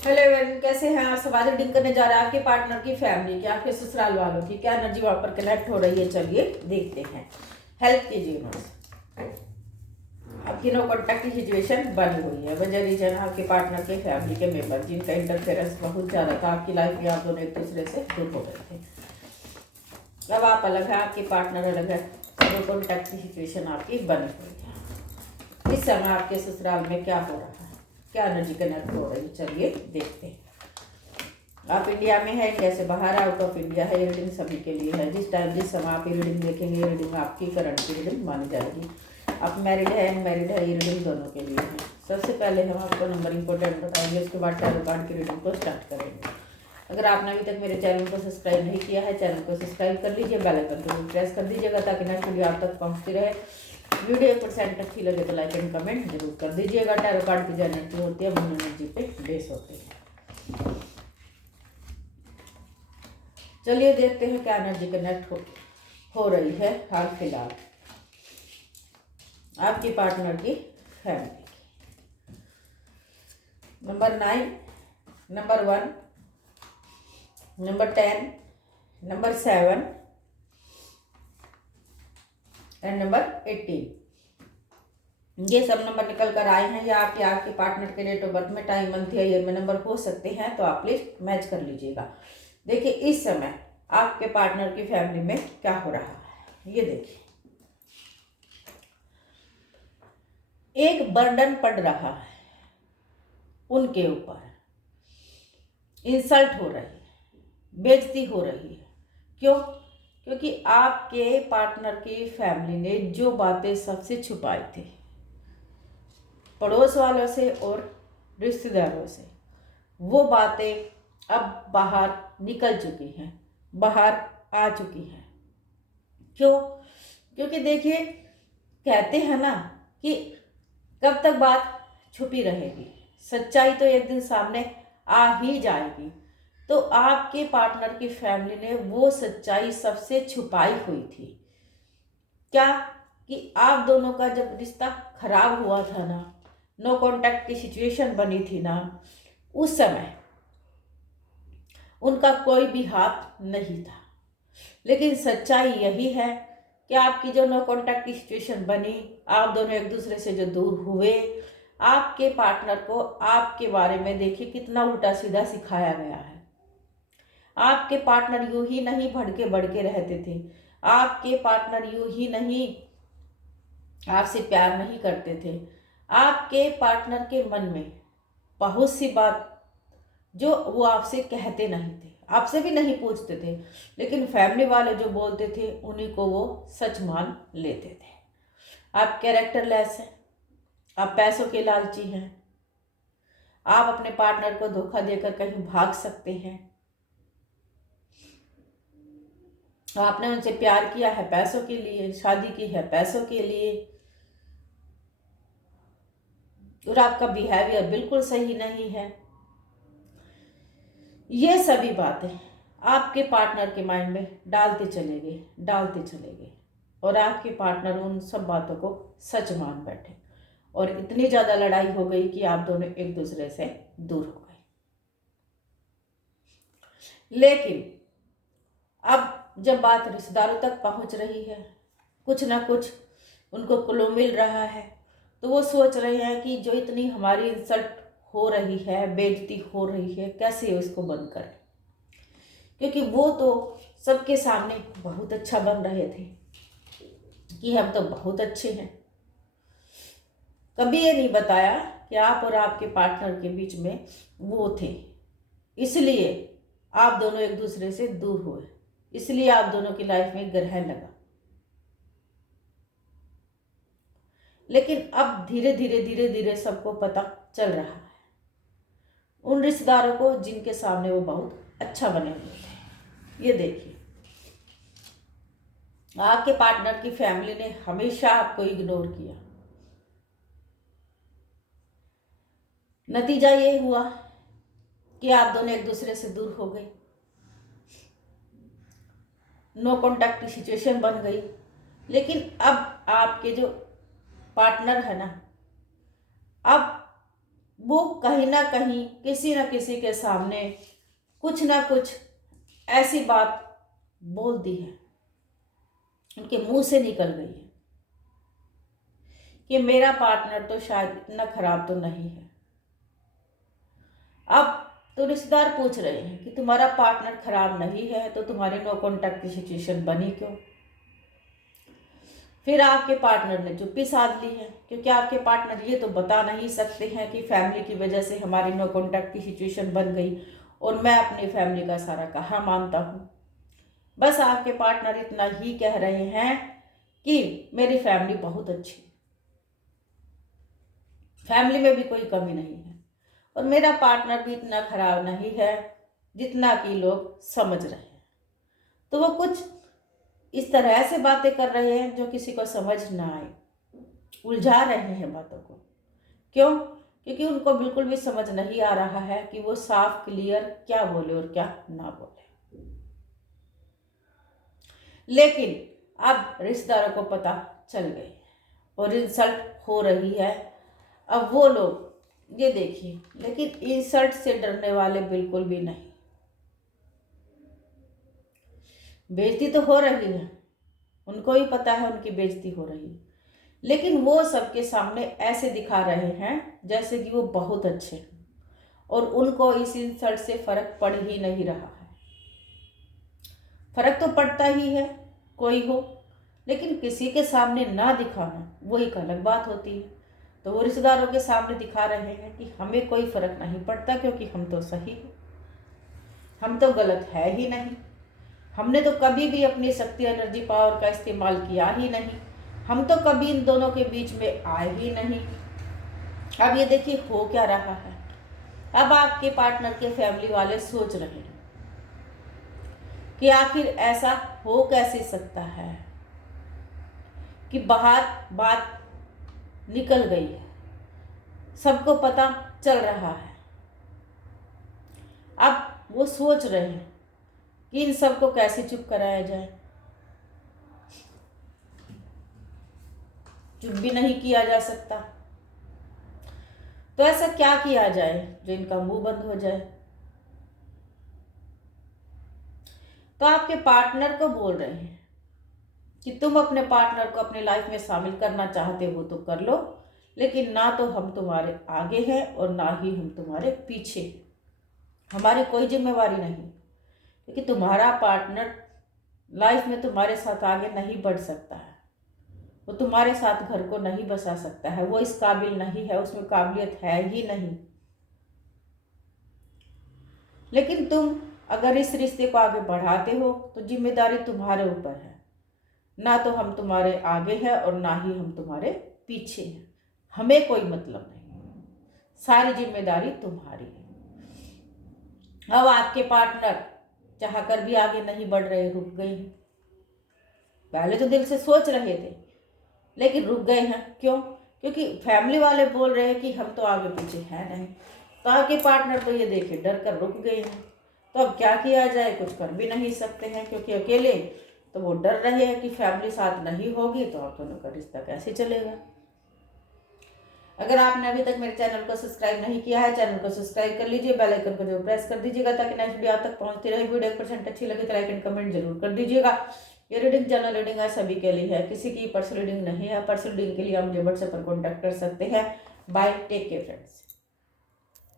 Hello everyone, कैसे हैं आप सब। आज रीडिंग करने जा रहे हैं आपके पार्टनर की फैमिली की, आपके ससुराल वालों की क्या एनर्जी वहां पर कनेक्ट हो रही है। चलिए देखते हैं। हेल्प कीजिए उन्होंने। आपकी नो कॉन्टैक्ट की सिचुएशन बनी हुई है। वजह रीजन आपके पार्टनर के फैमिली के मेंबर जिनका इंटरफेरेंस बहुत ज़्यादा था आपकी लाइफ में। आप दोनों एक दूसरे से दूर हो गए थे। अब आप अलग है, आपके पार्टनर अलग है। नो कॉन्टैक्ट की सिचुएशन आपकी बनी हुई है। इस समय आपके ससुराल में क्या हो रहा है, क्या एनर्जी कनेक्ट हो रही है, चलिए देखते हैं। आप इंडिया में है, इंडिया से बाहर आउट ऑफ इंडिया है, ये रीडिंग सभी के लिए है। जिस टाइम जिस समय आप ये रीडिंग देखेंगे, ये रीडिंग आपकी करंट की रीडिंग मानी जाएगी। आप मैरिड है, अनमैरिड है, ये रीडिंग दोनों के लिए है। सबसे पहले हम आपको नंबर इंपॉर्टेंट बताएंगे, उसके बाद टैरो कार्ड की रीडिंग को स्टार्ट करेंगे। अगर आपने अभी तक मेरे चैनल को सब्सक्राइब नहीं किया है, चैनल को सब्सक्राइब कर लीजिए, बेल आइकन को प्रेस कर दीजिएगा ताकि नेक्स्ट वीडियो आप तक पहुँचती रहे। वीडियो 1% अच्छी लगे तो लाइक एंड कमेंट जरूर कर दीजिएगा। टैरो कार्ड की जो एनर्जी होती है वो एनर्जी पे बेस होती है। चलिए देखते हैं क्या एनर्जी कनेक्ट हो रही है हाल फिलहाल आपकी पार्टनर की फैमिली की। Number 9, number 1, number 10, number 7 and number 18। ये सब नंबर निकल कर आए हैं। या आपके पार्टनर के डेट ऑफ बर्थ में, टाइम, मंथ या ईयर में नंबर हो सकते हैं, तो आप प्लीज मैच कर लीजिएगा। देखिए इस समय आपके पार्टनर की फैमिली में क्या हो रहा है, ये देखिए। एक बर्डन पड़ रहा है उनके ऊपर, इंसल्ट हो रही है, बेइज्जती हो रही है। क्यों? क्योंकि आपके पार्टनर की फैमिली ने जो बातें सबसे छुपाई थी, पड़ोस वालों से और रिश्तेदारों से, वो बातें अब बाहर निकल चुकी हैं, बाहर आ चुकी हैं। क्यों? क्योंकि देखिए, कहते हैं ना कि कब तक बात छुपी रहेगी, सच्चाई तो एक दिन सामने आ ही जाएगी। तो आपके पार्टनर की फैमिली ने वो सच्चाई सबसे छुपाई हुई थी। क्या? कि आप दोनों का जब रिश्ता खराब हुआ था ना, नो कांटेक्ट की सिचुएशन बनी थी ना, उस समय उनका कोई भी हाथ नहीं था। लेकिन सच्चाई यही है कि आपकी जो नो कांटेक्ट की सिचुएशन बनी, आप दोनों एक दूसरे से जो दूर हुए, आपके पार्टनर को आपके बारे में देखिए कितना उल्टा सीधा सिखाया गया है। आपके पार्टनर यूं ही नहीं भड़के भड़के रहते थे। आपके पार्टनर यूं ही नहीं आपसे प्यार नहीं करते थे। आपके पार्टनर के मन में बहुत सी बात जो वो आपसे कहते नहीं थे, आपसे भी नहीं पूछते थे, लेकिन फैमिली वाले जो बोलते थे उन्हीं को वो सच मान लेते थे। आप कैरेक्टरलेस हैं, आप पैसों के लालची हैं, आप अपने पार्टनर को धोखा देकर कहीं भाग सकते हैं। आपने उनसे प्यार किया है पैसों के लिए, शादी की है पैसों के लिए, और आपका बिहेवियर बिल्कुल सही नहीं है। ये सभी बातें आपके पार्टनर के माइंड में डालते चले गए, और आपके पार्टनर उन सब बातों को सच मान बैठे, और इतनी ज़्यादा लड़ाई हो गई कि आप दोनों एक दूसरे से दूर हो गए। लेकिन अब जब बात रिश्तेदारों तक पहुंच रही है, कुछ ना कुछ उनको क्लू मिल रहा है, तो वो सोच रहे हैं कि जो इतनी हमारी इंसल्ट हो रही है, बेइज्जती हो रही है, कैसे इसको बंद करें। क्योंकि वो तो सबके सामने बहुत अच्छा बन रहे थे कि हम तो बहुत अच्छे हैं। कभी ये नहीं बताया कि आप और आपके पार्टनर के बीच में वो थे, इसलिए आप दोनों एक दूसरे से दूर हुए, इसलिए आप दोनों की लाइफ में ग्रहण लगा। लेकिन अब धीरे धीरे सबको पता चल रहा है, उन रिश्तेदारों को जिनके सामने वो बहुत अच्छा बने हुए थे। ये देखिए, आपके पार्टनर की फैमिली ने हमेशा आपको इग्नोर किया। नतीजा ये हुआ कि आप दोनों एक दूसरे से दूर हो गए, नो कॉन्टैक्ट की सिचुएशन बन गई। लेकिन अब आपके जो पार्टनर है ना, अब वो कहीं ना कहीं किसी न किसी के सामने कुछ ना कुछ ऐसी बात बोल दी है, उनके मुंह से निकल गई है कि मेरा पार्टनर तो शायद इतना खराब तो नहीं है। अब तो रिश्तेदार पूछ रहे हैं कि तुम्हारा पार्टनर खराब नहीं है तो तुम्हारी नो कॉन्टैक्ट की सिचुएशन बनी क्यों। फिर आपके पार्टनर ने चुप्पी साध ली है, क्योंकि आपके पार्टनर ये तो बता नहीं सकते हैं कि फैमिली की वजह से हमारी नो कॉन्टैक्ट की सिचुएशन बन गई और मैं अपनी फैमिली का सारा कहा मानता हूँ। बस आपके पार्टनर इतना ही कह रहे हैं कि मेरी फैमिली बहुत अच्छी, फैमिली में भी कोई कमी नहीं है और मेरा पार्टनर भी इतना खराब नहीं है जितना कि लोग समझ रहे हैं। तो वो कुछ इस तरह से बातें कर रहे हैं जो किसी को समझ ना आए, उलझा रहे हैं बातों को। क्यों? क्योंकि उनको बिल्कुल भी समझ नहीं आ रहा है कि वो साफ क्लियर क्या बोले और क्या ना बोले। लेकिन अब रिश्तेदारों को पता चल गई और इंसल्ट हो रही है। अब वो लोग ये देखिए, लेकिन इंसल्ट से डरने वाले बिल्कुल भी नहीं। बेइज्जती तो हो रही है, उनको भी पता है उनकी बेइज्जती हो रही है, लेकिन वो सबके सामने ऐसे दिखा रहे हैं जैसे कि वो बहुत अच्छे हैं और उनको इस इंसल्ट से फर्क पड़ ही नहीं रहा है। फर्क तो पड़ता ही है, कोई हो, लेकिन किसी के सामने ना दिखाना वो एक अलग बात होती है। तो वो रिश्तेदारों के सामने दिखा रहे हैं कि हमें कोई फर्क नहीं पड़ता क्योंकि हम तो सही हैं, हम तो गलत है ही नहीं, हमने तो कभी भी अपनी शक्ति एनर्जी पावर का इस्तेमाल किया ही नहीं, हम तो कभी इन दोनों के बीच में आए ही नहीं। अब ये देखिए हो क्या रहा है। अब आपके पार्टनर के फैमिली वाले सोच रहे हैं कि आखिर ऐसा हो कैसे सकता है कि बाहर बात निकल गई है, सबको पता चल रहा है। अब वो सोच रहे हैं कि इन सबको कैसे चुप कराया जाए। चुप भी नहीं किया जा सकता, तो ऐसा क्या किया जाए जो इनका मुंह बंद हो जाए। तो आपके पार्टनर को बोल रहे हैं कि तुम अपने पार्टनर को अपने लाइफ में शामिल करना चाहते हो तो कर लो, लेकिन ना तो हम तुम्हारे आगे हैं और ना ही हम तुम्हारे पीछे। हमारी कोई जिम्मेवारी नहीं, क्योंकि तुम्हारा पार्टनर लाइफ में तुम्हारे साथ आगे नहीं बढ़ सकता है, वो तुम्हारे साथ घर को नहीं बसा सकता है, वो इस काबिल नहीं है, उसमें काबिलियत है ही नहीं। लेकिन तुम अगर इस रिश्ते को आगे बढ़ाते हो तो जिम्मेदारी तुम्हारे ऊपर है, ना तो हम तुम्हारे आगे हैं और ना ही हम तुम्हारे पीछे हैं। हमें कोई मतलब नहीं, सारी जिम्मेदारी तुम्हारी है। अब आपके पार्टनर चाहकर भी आगे नहीं बढ़ रहे, रुक गए हैं। पहले तो दिल से सोच रहे थे लेकिन रुक गए हैं। क्यों? क्योंकि फैमिली वाले बोल रहे हैं कि हम तो आगे पीछे हैं नहीं। तो आपके पार्टनर तो ये देखे डर कर रुक गए हैं। तो अब क्या किया जाए, कुछ कर भी नहीं सकते हैं, क्योंकि अकेले तो वो डर रहे हैं कि फैमिली साथ नहीं होगी तो आप दोनों का रिश्ता कैसे चलेगा। अगर आपने अभी तक मेरे चैनल को सब्सक्राइब नहीं किया है, चैनल को सब्सक्राइब कर लीजिए, बेल आइकन को जरूर प्रेस कर दीजिएगा ताकि नेक्स्ट वीडियो आप तक पहुंचती रहे। वीडियो 1% अच्छी लगी तो लाइक एंड कमेंट जरूर कर दीजिएगा। ये रीडिंग जनरल रीडिंग है, सभी के लिए है, किसी की पर्सनल रीडिंग नहीं है। पर्सनल रीडिंग के लिए आप मुझे व्हाट्सएप पर कॉन्टैक्ट कर सकते हैं। Bye, take care friends.